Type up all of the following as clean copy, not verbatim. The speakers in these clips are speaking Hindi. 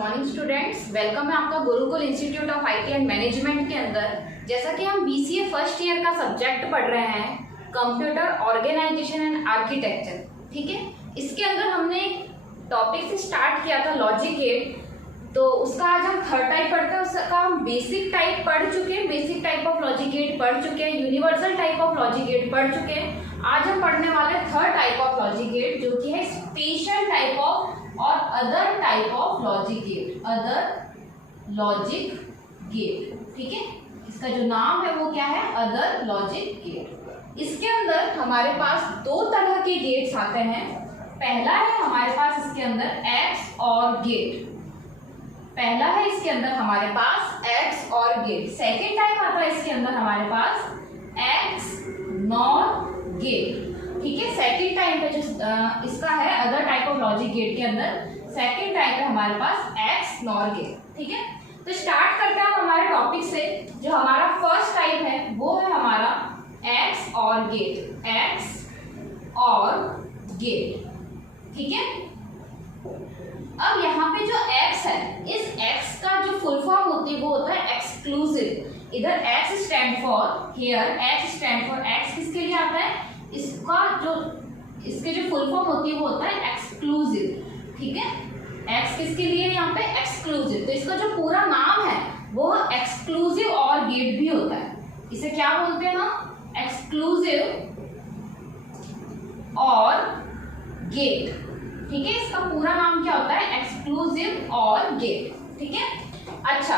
मॉर्निंग स्टूडेंट्स, वेलकम है आपका Gurukul institute of IT and management के अंदर। जैसा कि हम बीसीए फर्स्ट ईयर का सब्जेक्ट पढ़ रहे हैं कंप्यूटर ऑर्गेनाइजेशन एंड आर्किटेक्चर, ठीक है। इसके अंदर हमने टॉपिक से स्टार्ट किया था लॉजिक गेट, तो उसका आज हम थर्ड टाइप पढ़ते हैं। उसका हम बेसिक टाइप पढ़ चुके हैं, basic type of logic gate पढ़ चुके हैं, universal type of logic gate पढ़ चुके हैं। आज हम पढ़ने वाले हैं third type of logic gate, जो कि है स्पेशल टाइप ऑफ और other type of logic gate, other logic gate, ठीक है। इसका जो नाम है वो क्या है, अदर लॉजिक गेट। इसके अंदर हमारे पास दो तरह के गेट्स आते हैं। पहला है हमारे पास इसके अंदर एक्स और गेट, पहला है इसके अंदर हमारे पास एक्स और गेट। सेकेंड टाइप आता है इसके अंदर हमारे पास एक्स नॉर गेट, ठीक है। सेकेंड टाइप है जो इसका है other type of logic gate के अंदर सेकेंड टाइप है हमारे पास एक्स नॉर गेट, ठीक है। तो स्टार्ट करते हैं हमारे टॉपिक से। जो हमारा फर्स्ट टाइप है वो है हमारा एक्स और गेट, एक्स और गेट, ठीक है। अब यहाँ पे जो x है, इस x का जो फुल फॉर्म होती है वो होता है एक्सक्लूसिव। इधर x stand for, here x stand for, x किसके लिए आता है, इसका जो इसके जो फुल फॉर्म होती है वो होता है एक्सक्लूसिव, ठीक है। x किसके लिए यहाँ पे, एक्सक्लूसिव। तो इसका जो पूरा नाम है वो एक्सक्लूसिव और गेट भी होता है। इसे क्या बोलते हैं हम, एक्सक्लूसिव और गेट, ठीक है। इसका पूरा नाम क्या होता है, एक्सक्लूसिव और गेट, ठीक है। अच्छा,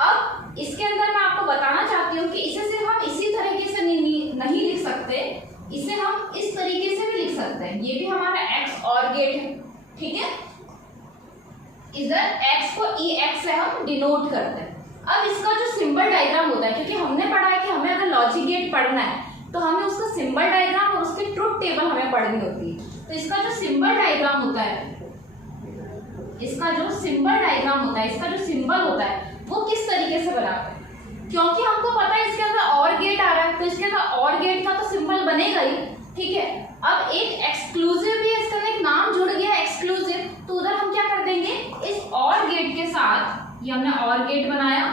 अब इसके अंदर मैं आपको बताना चाहती हूँ कि इसे सिर्फ हम इसी तरीके से नहीं लिख सकते, इसे हम इस तरीके से भी लिख सकते हैं। ये भी हमारा एक्स और गेट है, ठीक है। इधर एक्स को ई एक्स से हम डिनोट करते हैं। अब इसका जो सिंबल डायग्राम होता है, क्योंकि हमने पढ़ा है कि हमें अगर लॉजिक गेट पढ़ना है तो हमें उसका सिंबल डायग्राम और उसकी ट्रुथ टेबल हमें पढ़नी होती है। तो इसका जो सिंबल डायग्राम होता है, इसका जो सिंबल डायग्राम होता है, इसका जो सिंबल होता है वो किस तरीके से बनाते हैं, क्योंकि हमको पता है इसके अंदर और गेट आ रहा है तो इसके अंदर और गेट का तो सिंबल बनेगा ही, ठीक है। अब एक एक्सक्लूसिव भी इसका एक नाम जुड़ गया एक्सक्लूसिव, तो उधर हम क्या कर देंगे, इस और गेट के साथ, ये हमने और गेट बनाया,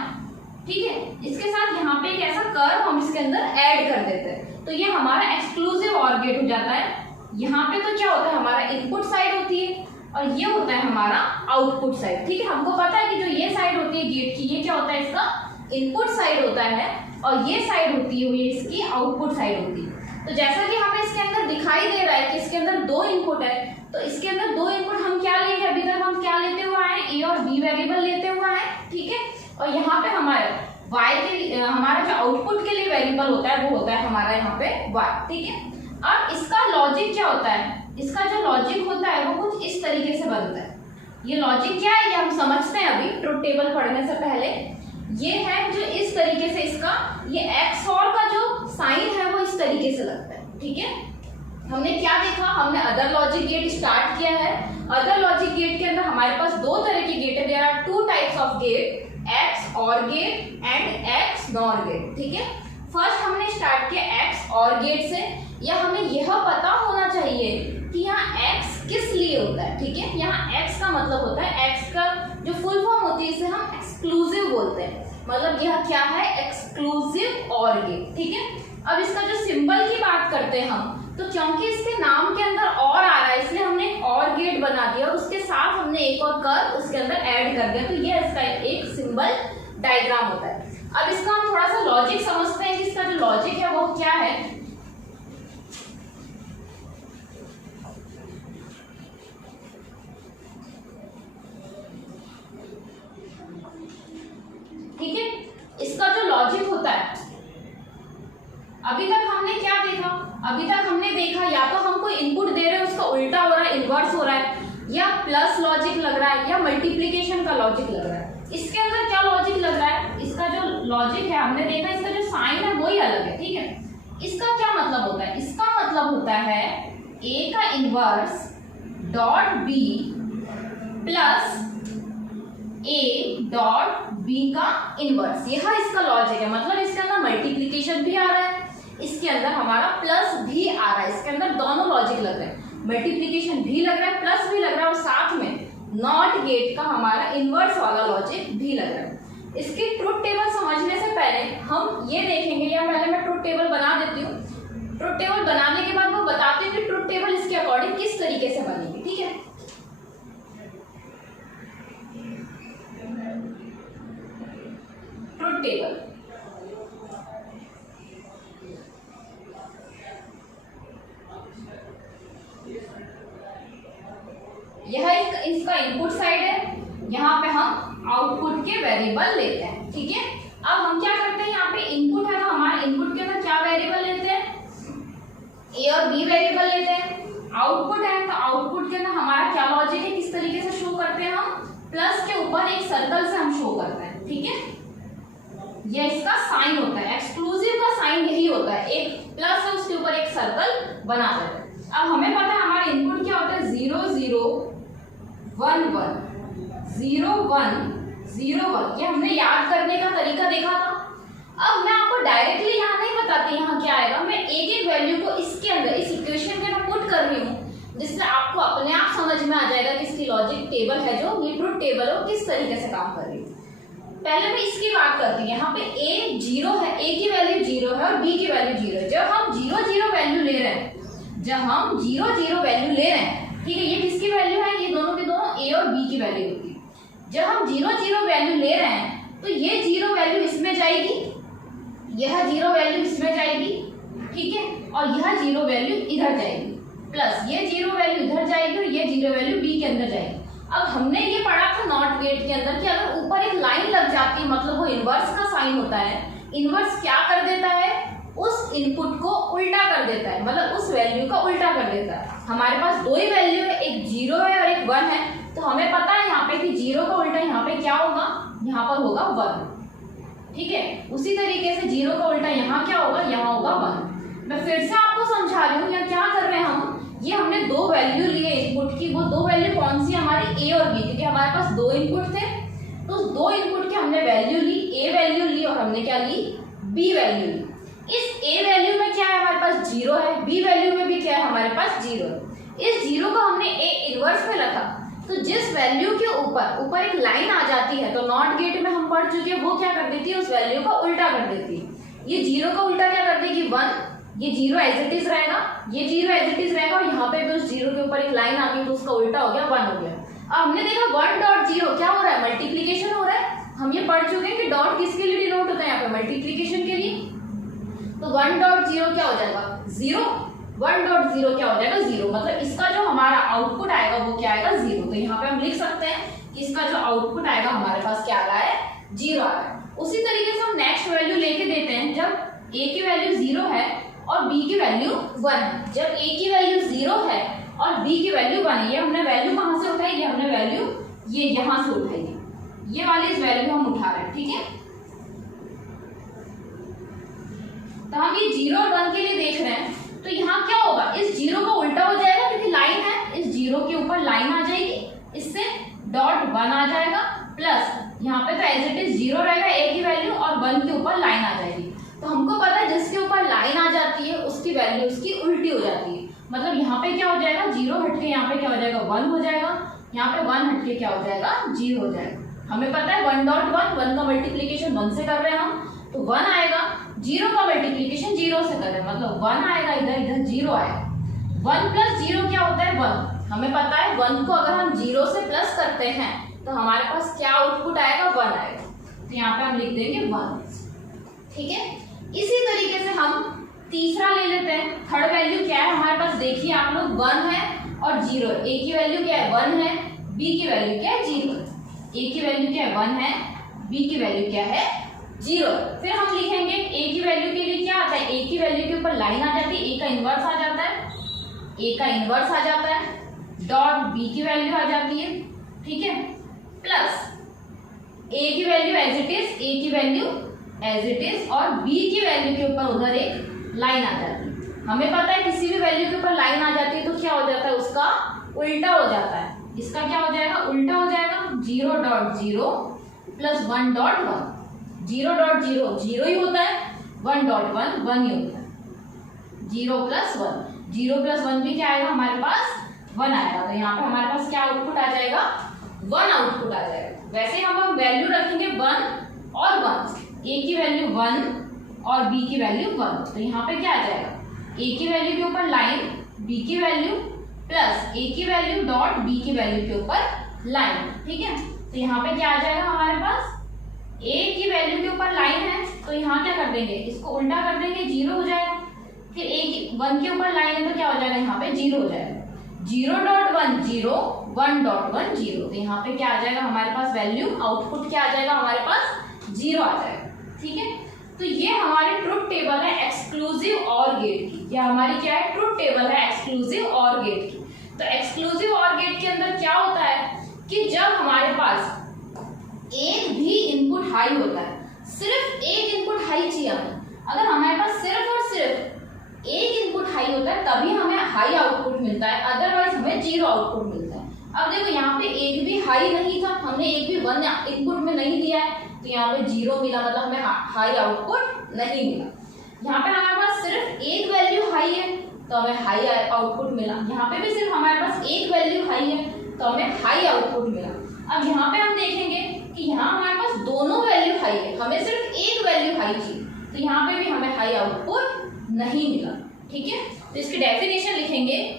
ठीक है, इसके साथ यहाँ पे एक ऐसा कर्व हम इसके अंदर ऐड कर देते हैं, तो ये हमारा एक्सक्लूसिव और गेट हो जाता है। यहाँ पे तो क्या होता है, हमारा इनपुट साइड होती है और ये होता है हमारा आउटपुट साइड, ठीक है। हमको पता है कि जो ये साइड होती है गेट की, ये क्या होता है, इसका इनपुट साइड होता है और ये साइड होती है इसकी आउटपुट साइड होती है। तो जैसा कि हमें इसके अंदर दिखाई दे रहा है कि इसके अंदर दो इनपुट है, तो इसके अंदर दो इनपुट हम क्या लेंगे, अभी तक हम क्या लेते हुए आए, ए और बी वेरिएबल लेते हुए आए, ठीक है। और यहाँ पे हमारे y के लिए, हमारा जो आउटपुट के लिए वेरिएबल होता है वो होता है हमारा यहाँ पे y, ठीक है। अब इसका लॉजिक क्या होता है, इसका जो लॉजिक होता है वो कुछ इस तरीके से बनता है। ये लॉजिक क्या है ये हम समझते हैं अभी ट्रुथ टेबल पढ़ने से पहले। ये है जो इस तरीके से इसका ये एक्स और का जो साइन है वो इस तरीके से लगता है, ठीक है। हमने क्या देखा, हमने अदर लॉजिक गेट स्टार्ट किया है। अदर लॉजिक गेट के अंदर हमारे पास दो तरह के गेट है, there are two types of gate, XOR gate and XNOR gate, ठीक है। फर्स्ट हमने स्टार्ट किया एक्स और गेट से, या हमें यह पता होना चाहिए कि यहाँ x किस लिए होता है, ठीक है। यहाँ x का मतलब होता है, x का जो फुल फॉर्म होती है इसे हम एक्सक्लूसिव बोलते हैं, मतलब यह क्या है, एक्सक्लूसिव और गेट, ठीक है। अब इसका जो सिंबल की बात करते हैं हम, तो क्योंकि इसके नाम के अंदर और आ रहा है इसलिए हमने एक और गेट बना दिया और उसके साथ हमने एक और कर्व उसके अंदर ऐड कर दिया, तो ये इसका एक सिंबल डायग्राम होता है। अब इसका हम थोड़ा सा लॉजिक समझते हैं कि इसका जो लॉजिक है वो क्या है। ठीक है, इसका जो लॉजिक होता है, अभी तक हमने क्या देखा, अभी तक हमने देखा या तो हमको इनपुट दे रहे हैं उसका उल्टा हो रहा है, इन्वर्स हो रहा है, या प्लस लॉजिक लग रहा है, या मल्टीप्लीकेशन का लॉजिक लग रहा है। इसके अंदर क्या लॉजिक लग रहा है, इसका जो लॉजिक है हमने देखा इसका जो साइन है वही अलग है, ठीक है। इसका क्या मतलब होता है, इसका मतलब होता है ए का inverse dot B plus A dot B का इनवर्स, यह इसका लॉजिक है। मतलब इसके अंदर मल्टीप्लीकेशन भी आ रहा है, इसके अंदर हमारा प्लस भी आ रहा है, इसके अंदर दोनों लॉजिक लग रहे हैं, मल्टीप्लीकेशन भी लग रहा है, प्लस भी लग रहा है और साथ में नॉट गेट का हमारा इनवर्स वाला लॉजिक भी लग रहा है। इसकी ट्रुथ टेबल समझने से पहले हम ये देखेंगे, या पहले मैं ट्रुथ टेबल बना देती हूँ। ट्रुथ टेबल बनाने के बाद वो बताती हूँ कि ट्रुथ टेबल इसके अकॉर्डिंग किस तरीके से बनेगी, ठीक है। ट्रुथ टेबल यह इसका इनपुट साइड है, यहाँ पे हम आउटपुट के वेरिएबल लेते हैं, ठीक है। अब हम क्या करते हैं, यहाँ पे इनपुट है तो हमारे इनपुट के अंदर क्या वेरिएबल लेते हैं, ए और बी वेरिएबल लेते हैं। आउटपुट है तो आउटपुट के अंदर हमारा क्या लॉजिक है, किस तरीके से शो करते हैं हम, प्लस के ऊपर एक सर्कल से हम शो करते हैं, ठीक है। यह इसका साइन होता है, एक्सक्लूसिव का साइन यही होता है, एक प्लस है उसके ऊपर एक सर्कल बना देते हैं। अब हमें पता है हमारा इनपुट क्या होता है, 0 0 1 1 0 1 0 1। ये हमने याद करने का तरीका देखा था। अब मैं आपको डायरेक्टली यहाँ नहीं बताती यहाँ क्या आएगा, मैं एक एक वैल्यू को इसके अंदर इस इक्वेशन के अंदर पुट कर रही हूँ, जिससे आपको अपने आप समझ में आ जाएगा कि इसकी लॉजिक टेबल है जो ये ट्रुथ टेबल है वो किस तरीके से काम कर रही है। पहले मैं इसकी बात करती हूँ। यहाँ पे a 0 है, a की वैल्यू 0 है और b की वैल्यू 0 है। जब हम 0 0 वैल्यू ले रहे हैं, जब हम 0 0 वैल्यू ले रहे हैं, ठीक है, ये किसकी वैल्यू है, ये दोनों के दोनों a और b की वैल्यू होती है। जब हम 0 0 वैल्यू ले रहे हैं तो ये 0 वैल्यू इसमें जाएगी, यह 0 वैल्यू इसमें जाएगी, ठीक है, और यह 0 वैल्यू इधर जाएगी, प्लस ये 0 वैल्यू इधर जाएगी और ये 0 वैल्यू b के अंदर जाएगी। अब हमने ये पढ़ा था नॉट गेट के अंदर कि अगर ऊपर एक लाइन लग जाती है मतलब वो इनवर्स का साइन होता है। इनवर्स क्या कर देता है, उस इनपुट को उल्टा कर देता है, मतलब उस वैल्यू का उल्टा कर देता है। हमारे पास दो ही वैल्यू है, एक 0 है और एक 1 है, तो हमें पता है यहाँ पे कि 0 का उल्टा यहाँ पे क्या होगा, यहाँ पर होगा 1, ठीक है। उसी तरीके से 0 का उल्टा यहाँ क्या होगा, यहाँ होगा 1। मैं फिर से आपको समझा रही हूँ, यहाँ क्या कर रहे हैं हम, ये हमने दो वैल्यू लिए इनपुट की, वो दो वैल्यू कौन सी हमारी ए और बी, क्योंकि हमारे पास दो इनपुट थे, तो उस दो इनपुट की हमने वैल्यू ली, ए वैल्यू ली और हमने क्या ली, बी वैल्यू ली। इस ए वैल्यू में क्या है, हमारे पास 0 है, बी वैल्यू में भी क्या है, हमारे पास 0 है। इस 0 को हमने ए इनवर्स में रखा, तो जिस वैल्यू के ऊपर एक लाइन आ जाती है, तो नॉट गेट में हम पढ़ चुके हैं, वो क्या कर देती है, उस वैल्यू को उल्टा कर देती है। ये 0 का उल्टा क्या कर देगी, 1, ये 0 एज इट इज रहेगा, ये 0 एज इट इज रहेगा, और यहाँ पे भी उस 0 के ऊपर एक लाइन आ गई तो उसका उल्टा हो गया, 1 हो गया। अब हमने देखा 1.0 क्या हो रहा है, मल्टीप्लीकेशन हो रहा है। हम ये पढ़ चुके हैं कि डॉट किसके लिए डिनोट होता है, यहाँ पे मल्टीप्लीकेशन के लिए। तो 1.0 क्या हो जाएगा, 0, 1.0 क्या हो जाएगा, 0, मतलब इसका जो हमारा आउटपुट आएगा वो क्या आएगा, 0। तो यहाँ पे हम लिख सकते हैं कि इसका जो आउटपुट आएगा हमारे पास क्या आ रहा है, 0 आ रहा है। उसी तरीके से हम नेक्स्ट वैल्यू लेके देते हैं, जब a की वैल्यू 0 है और b की वैल्यू 1 है। जब a की वैल्यू 0 है और b की वैल्यू 1 है, ये हमने वैल्यू कहाँ से उठाई, ये हमने वैल्यू ये यहाँ से उठाई है, ये वाली इस वैल्यू हम उठा रहे हैं, ठीक है। तो हम ये 0 और 1 के लिए देख रहे हैं, तो यहाँ क्या होगा, इस 0 को उल्टा हो जाएगा क्योंकि लाइन है, इस 0 के ऊपर लाइन आ जाएगी, इससे डॉट 1 आ जाएगा, प्लस यहाँ पे तो एज इट इज 0 रहेगा a की वैल्यू और 1 के ऊपर लाइन आ जाएगी। तो हमको पता है जिसके ऊपर लाइन आ जाती है उसकी वैल्यू उसकी उल्टी हो जाती है, मतलब यहाँ पे क्या हो जाएगा, 0 हटके यहाँ पे क्या हो जाएगा, 1 हो जाएगा, यहाँ पे 1 हटके क्या हो जाएगा, 0 हो जाएगा। हमें पता है 1.1 का मल्टीप्लीकेशन 1 से कर रहे हैं हम, तो 1 आएगा, 0 का मल्टीप्लीकेशन 0 से कर रहे हैं, मतलब 1 आएगा, इधर इधर 0 आएगा। 1 प्लस 0 क्या होता है, 1। हमें पता है 1 को अगर हम 0 से प्लस करते हैं तो हमारे पास क्या आउटपुट आएगा, 1 आएगा। तो यहाँ पे हम लिख देंगे 1, ठीक है। इसी तरीके से हम तीसरा ले लेते हैं। थर्ड वैल्यू क्या है हमारे पास, देखिए आप लोग, 1 है और 0। a की वैल्यू क्या है, 1 है, b की वैल्यू क्या है, 0। a की वैल्यू क्या है, 1 है, b की वैल्यू क्या है, 0। फिर हम लिखेंगे a की वैल्यू के लिए क्या आता है, a की वैल्यू के ऊपर लाइन आ जाती है, a का इनवर्स आ जाता है, a का इनवर्स आ जाता है, डॉट b की वैल्यू आ जाती है, ठीक है, प्लस a की value as it is, a की वैल्यू एज इट इज, और b की वैल्यू के ऊपर उधर एक लाइन आ जाती है। हमें पता है किसी भी वैल्यू के ऊपर लाइन आ जाती है तो क्या हो जाता है, उसका उल्टा हो जाता है। इसका क्या हो जाएगा, उल्टा हो जाएगा, 0.0 प्लस 1.1। 0.0 0 ही होता है, 1.1 1 ही होता है। 0 प्लस 1, 0 प्लस 1 भी क्या आएगा हमारे पास, 1 आएगा। तो यहाँ पे हमारे पास क्या आउटपुट आ जाएगा, 1 आउटपुट आ जाएगा। वैसे हम वैल्यू रखेंगे 1 और 1, ए की वैल्यू 1 और बी की वैल्यू 1, तो यहाँ पे क्या आ जाएगा, ए की वैल्यू के ऊपर लाइन, बी की वैल्यू प्लस ए की वैल्यू डॉट बी की वैल्यू के ऊपर लाइन। ठीक है, तो यहाँ पे क्या आ जाएगा हमारे पास, ए की वैल्यू के ऊपर लाइन है तो यहाँ क्या कर देंगे, इसको उल्टा कर देंगे, 0 हो जाएगा। फिर ए की 1 के ऊपर लाइन है तो क्या हो जाएगा, यहाँ पे 0 हो जाएगा। 0.1 0, 1.1 0, तो यहाँ पे क्या आ जाएगा हमारे पास वैल्यू, आउटपुट क्या आ जाएगा हमारे पास, 0 आ जाएगा। ठीक है, तो ये हमारी ट्रुथ टेबल है एक्सक्लूसिव और गेट की। ये हमारी क्या है, ट्रुथ टेबल है एक्सक्लूसिव और गेट की। तो एक्सक्लूसिव और गेट के अंदर क्या होता है कि जब हमारे पास एक भी इनपुट हाई होता है, सिर्फ एक इनपुट हाई चाहिए हमें, अगर हमारे पास सिर्फ और सिर्फ एक इनपुट हाई होता है तभी हमें हाई आउटपुट मिलता है, अदरवाइज हमें 0 आउटपुट मिलता है। अब देखो यहाँ पे एक भी हाई नहीं था, हमने एक भी 1 इनपुट में नहीं दिया है, तो यहाँ पे 0 मिला, मतलब हमें हाई आउटपुट नहीं मिला। यहाँ पे हमारे पास सिर्फ एक वैल्यू हाई है तो हमें हाई आउटपुट मिला, यहाँ पे भी सिर्फ हमारे पास एक वैल्यू हाई है तो हमें हाई आउटपुट मिला। अब यहाँ पे हम देखेंगे कि यहाँ हमारे पास दोनों वैल्यू हाई है, हमें सिर्फ एक वैल्यू हाई चाहिए, तो यहाँ पे भी हमें हाई आउटपुट नहीं मिला। ठीक है, तो इसकी डेफिनेशन लिखेंगे,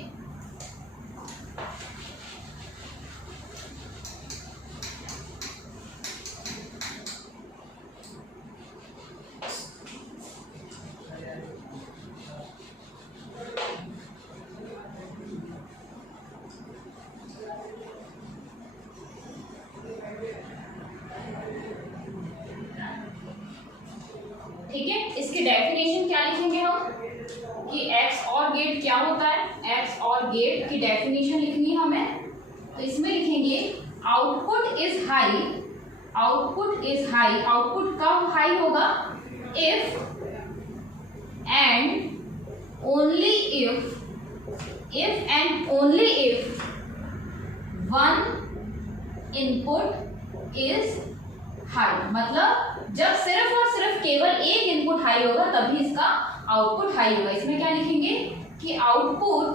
ठीक है, इसकी डेफिनेशन क्या लिखेंगे हम कि एक्स और गेट क्या होता है, एक्स और गेट की डेफिनेशन लिखनी है हमें। तो इसमें लिखेंगे output is high, output is high, output कब हाई होगा, if and only if, if and only if 1 input is high, मतलब जब सिर्फ और सिर्फ केवल एक इनपुट हाई होगा तभी इसका आउटपुट हाई होगा। इसमें क्या लिखेंगे कि आउटपुट,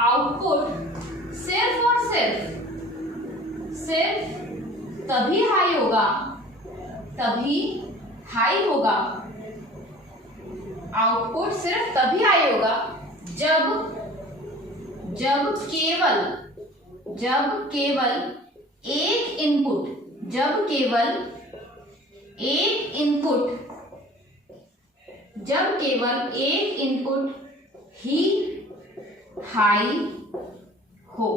आउटपुट सिर्फ और सिर्फ तभी हाई होगा, तभी हाई होगा, आउटपुट सिर्फ तभी हाई होगा जब केवल एक इनपुट, जब केवल एक इनपुट ही हाई हो।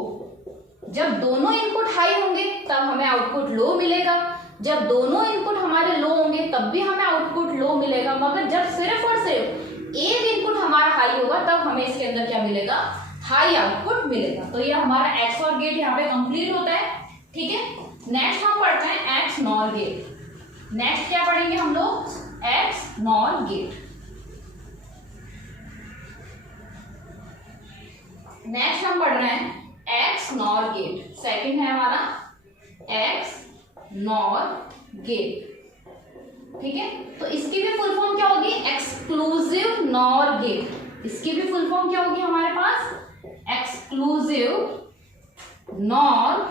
जब दोनों इनपुट हाई होंगे तब हमें आउटपुट लो मिलेगा, जब दोनों इनपुट हमारे लो होंगे तब भी हमें आउटपुट लो मिलेगा, मगर जब सिर्फ और सिर्फ एक इनपुट हमारा हाई होगा तब हमें इसके अंदर क्या मिलेगा, हाई आउटपुट मिलेगा। तो ये हमारा एक्स और गेट यहाँ पे कंप्लीट होता है। ठीक है, नेक्स्ट हम पढ़ते हैं एक्स नॉर गेट। नेक्स्ट क्या पढ़ेंगे हम लोग, एक्स नॉर गेट। नेक्स्ट हम पढ़ रहे हैं एक्स नॉर गेट, सेकंड है हमारा एक्स नॉर गेट। ठीक है, तो इसकी भी फुल फॉर्म क्या होगी, एक्सक्लूसिव नॉर गेट। इसकी भी फुल फॉर्म क्या होगी हमारे पास, exclusive NOR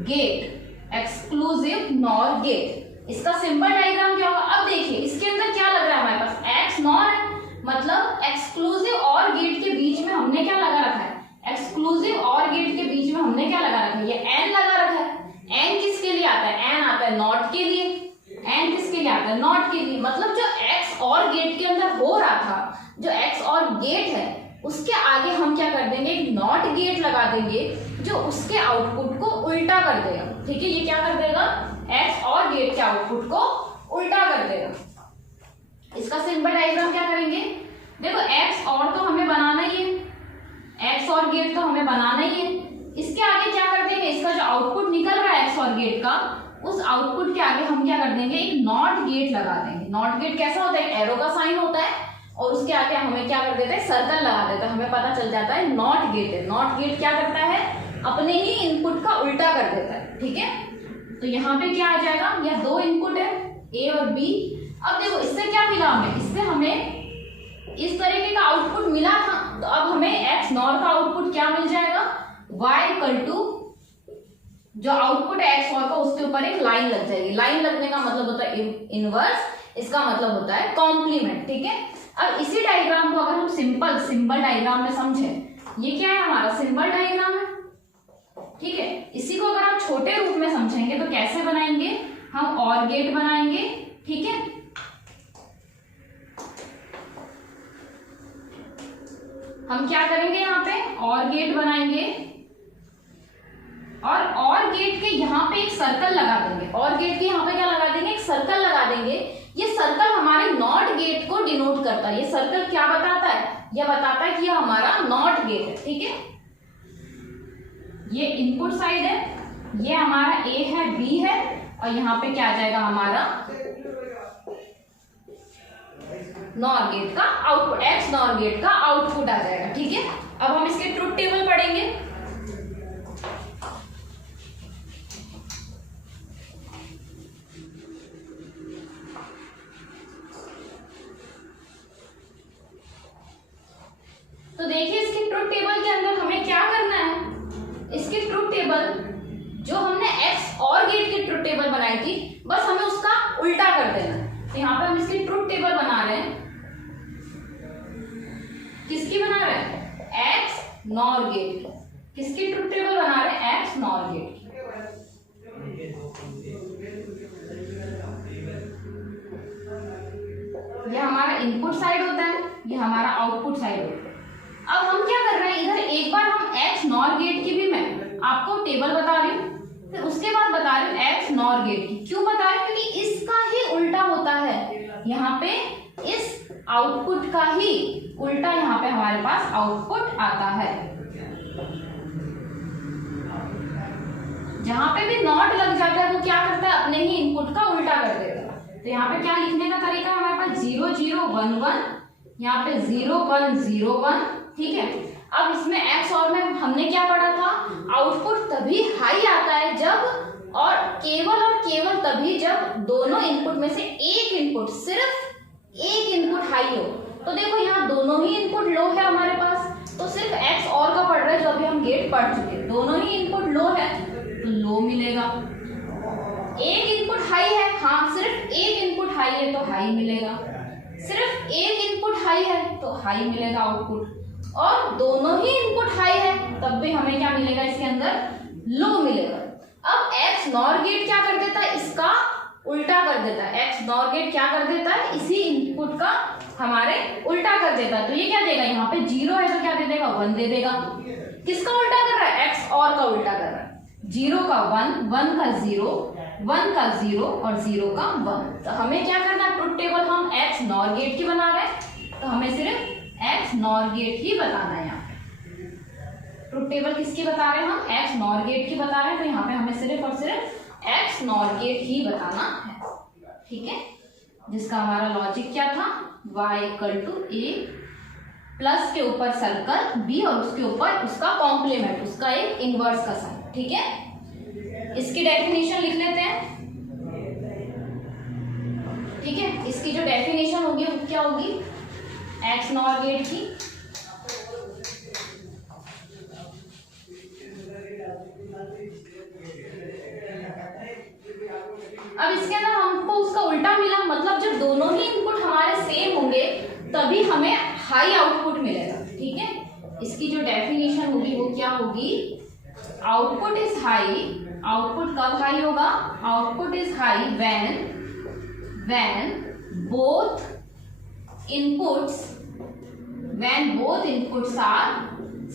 gate, exclusive NOR gate. इसका सिंपल डायग्राम क्या होगा, अब देखिए इसके अंदर क्या लग रहा है हमारे पास, एक्स नॉर है, मतलब एक्सक्लूसिव और गेट के बीच में हमने क्या लगा रखा है, एक्सक्लूसिव और गेट के बीच में हमने क्या लगा रखा है, ये एन लगा रखा है। एन किसके लिए आता है, एन आता है नॉट के लिए, एन किसके लिए आता है, नॉट के लिए। मतलब जो एक्स और गेट के अंदर हो रहा था, जो एक्स और गेट है उसके आगे हम क्या कर देंगे, एक नॉट गेट लगा देंगे जो उसके आउटपुट को उल्टा कर देगा। ठीक है, ये क्या कर देगा, एक्स और गेट के आउटपुट को उल्टा कर देगा। इसका सिंपल डायग्राम क्या करेंगे, देखो एक्स और तो हमें बनाना ही है, एक्स और गेट तो हमें बनाना ही है। इसके आगे क्या कर देंगे, इसका जो आउटपुट निकल रहा है एक्स और गेट का, उस आउटपुट के आगे हम क्या कर देंगे, एक नॉट गेट लगा देंगे। नॉट गेट कैसा होता है, एरो का साइन होता है और उसके आगे हमें क्या कर देता है, सर्कल लगा देता है, हमें पता चल जाता है नॉट गेट है। नॉट गेट क्या करता है, अपने ही इनपुट का उल्टा कर देता है। ठीक है, तो यहाँ पे क्या आ जाएगा, यह 2 इनपुट है ए और बी। अब देखो इससे क्या मिला हमें, इससे हमें इस तरीके का आउटपुट मिला था, तो अब हमें एक्स नॉर का आउटपुट क्या मिल जाएगा, y इक्वल टू जो आउटपुट है एक्स और का, उसके ऊपर एक लाइन लग जाएगी। लाइन लगने का मतलब होता है इनवर्स, इसका मतलब होता है कॉम्प्लीमेंट। ठीक है, अब इसी डायग्राम को अगर हम सिंबल डायग्राम में समझे, ये क्या है हमारा सिंबल डायग्राम है। ठीक है, इसी को अगर आप छोटे रूप में समझेंगे तो कैसे बनाएंगे, हम और गेट बनाएंगे। ठीक है, हम क्या करेंगे, यहाँ पे और गेट बनाएंगे और गेट के यहाँ पे एक सर्कल लगा देंगे। और गेट के यहाँ पे क्या लगा देंगे, एक सर्कल लगा देंगे। ये सर्कल हमारे नॉट गेट को डिनोट करता है। ये सर्कल क्या बताता है, यह बताता है कि यह हमारा नॉट गेट है। ठीक है, ये इनपुट साइड है, ये हमारा ए है, बी है, और यहाँ पे क्या आ जाएगा हमारा नॉर गेट का आउटपुट, एक्स नॉर गेट का आउटपुट आ जाएगा। ठीक है, अब हम इसके ट्रुथ टेबल पढ़ेंगे। तो देखिए इसके ट्रुथ टेबल के अंदर हमें क्या करना है, इसके ट्रुथ टेबल जो हमने एक्स और गेट की ट्रुथ टेबल बनाई थी, बस हमें उसका उल्टा कर देना है। तो यहाँ पे हम इसकी ट्रुथ टेबल बना रहे हैं, किसकी बना रहे हैं, एक्स नॉर गेट। किसकी ट्रुथ टेबल बना रहे हैं, एक्स नॉर गेट। यह हमारा इनपुट साइड होता है, यह हमारा आउटपुट साइड होता है। अब हम क्या कर रहे हैं, इधर एक बार हम एक्स नॉर गेट की भी मैं आपको टेबल बता रही हूँ, फिर उसके बाद बता रही हूँ एक्स नॉर गेट की। क्यों बता रही हूँ, क्योंकि इसका ही उल्टा होता है यहाँ पे, इस आउटपुट का ही उल्टा यहाँ पे हमारे पास आउटपुट आता है। जहां पे भी नॉट लग जाता है वो क्या करता है, अपने ही इनपुट का उल्टा कर देता है। तो यहाँ पे क्या लिखने का तरीका है, हमारे पास 0 0 1 1, यहाँ पे 0 1 0 1। ठीक है, अब इसमें एक्स और में हमने क्या पढ़ा था, आउटपुट तभी हाई आता है जब, और केवल तभी जब दोनों इनपुट में से एक इनपुट, सिर्फ एक इनपुट हाई हो। तो देखो यहाँ दोनों ही इनपुट लो है हमारे पास, तो सिर्फ एक्स और का पढ़ रहा है जो अभी हम गेट पढ़ चुके हैं। दोनों ही इनपुट लो है तो लो मिलेगा। एक इनपुट हाई है, हाँ सिर्फ एक इनपुट हाई है तो हाई मिलेगा। सिर्फ एक इनपुट हाई है तो हाई मिलेगा आउटपुट, और दोनों ही इनपुट हाई है तब भी हमें क्या मिलेगा, इसके अंदर लो मिलेगा। अब एक्स नॉर गेट क्या कर देता है, इसका उल्टा कर देता है। एक्स नॉर गेट क्या कर देता है, इसी इनपुट का हमारे उल्टा कर देता है। तो ये क्या देगा, यहाँ पे 0 है तो क्या दे देगा, 1 दे देगा। किसका उल्टा कर रहा है, एक्स और का उल्टा कर रहा है। 0 का 1, 1 का 0, 1 का 0 और 0 का 1। तो हमें क्या करना है, ट्रुथ टेबल हम एक्स नॉर गेट की बना रहे हैं, तो हमें सिर्फ एक्स नॉर गेट ही बताना है। यहाँ ट्रुथ टेबल किसकी बता रहे हैं, हम एक्स नॉर गेट की बता रहे हैं, तो यहाँ पे हमें सिर्फ और सिर्फ एक्स नॉर गेट ही बताना है। ठीक है, जिसका हमारा लॉजिक क्या था, y = a प्लस के ऊपर सर्कल b और उसके ऊपर उसका कॉम्प्लीमेंट, उसका एक इनवर्स का साइन। ठीक है, इसकी डेफिनेशन लिख लेते हैं। ठीक है, इसकी जो डेफिनेशन होगी वो क्या होगी, एक्स नॉर गेट की अब इसके अंदर हमको उसका उल्टा मिला, मतलब जब दोनों ही इनपुट हमारे सेम होंगे तभी हमें हाई आउटपुट मिलेगा। ठीक है, इसकी जो डेफिनेशन होगी वो क्या होगी, आउटपुट इज हाई। आउटपुट कब हाई होगा, output is high when both inputs are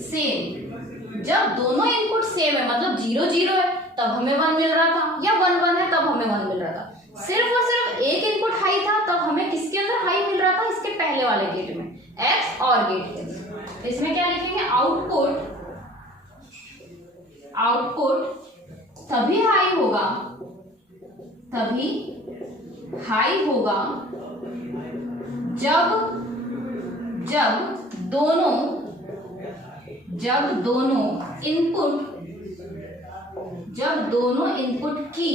same। जब दोनों इनपुट सेम है, मतलब 0 0 है तब हमें 1 मिल रहा था, या 1 1 है तब हमें 1 मिल रहा था। सिर्फ और सिर्फ एक इनपुट हाई था तब हमें किसके अंदर हाई मिल रहा था, इसके पहले वाले गेट में, एक्स और गेट के अंदर। इसमें क्या लिखेंगे, आउटपुट तभी हाई होगा जब दोनों इनपुट की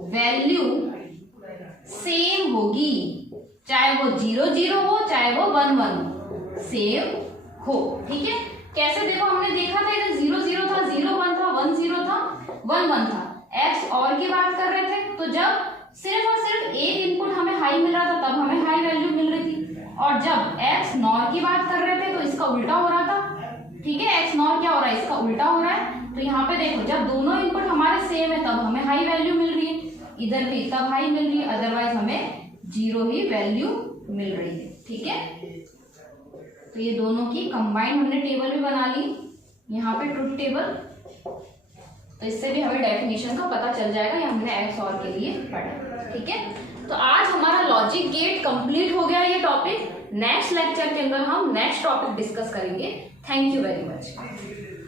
वैल्यू सेम होगी, चाहे वो 0 0 हो चाहे वो 1 1 हो, सेम हो। ठीक है, कैसे देखो, हमने देखा था इधर 0 0 था, 0 1 था, 1 0 था, 1 1 था, एक्स और की बात कर रहे थे, तो जब सिर्फ और सिर्फ एक इनपुट हमें हाई मिल रहा था तब हमें हाई वैल्यू मिल रही थी, और जब एक्स नॉर की बात कर रहे थे तो इसका उल्टा हो रहा था। ठीक है, एक्स नॉर क्या हो रहा है, इसका उल्टा हो रहा है। तो यहाँ पे देखो जब दोनों इनपुट हमारे सेम है तब हमें हाई वैल्यू मिल रही है, इधर भी तब हाई मिल रही है, अदरवाइज हमें 0 ही वैल्यू मिल रही है। ठीक है, तो ये दोनों की कंबाइंड हमने टेबल भी बना ली, यहाँ पे ट्रुथ टेबल। तो इससे भी हमें डेफिनेशन का पता चल जाएगा, ये हमने एक्स और के लिए पढ़ा। ठीक है, तो आज हमारा लॉजिक गेट कंप्लीट हो गया ये टॉपिक। नेक्स्ट लेक्चर के अंदर हम नेक्स्ट टॉपिक डिस्कस करेंगे। Thank you very much.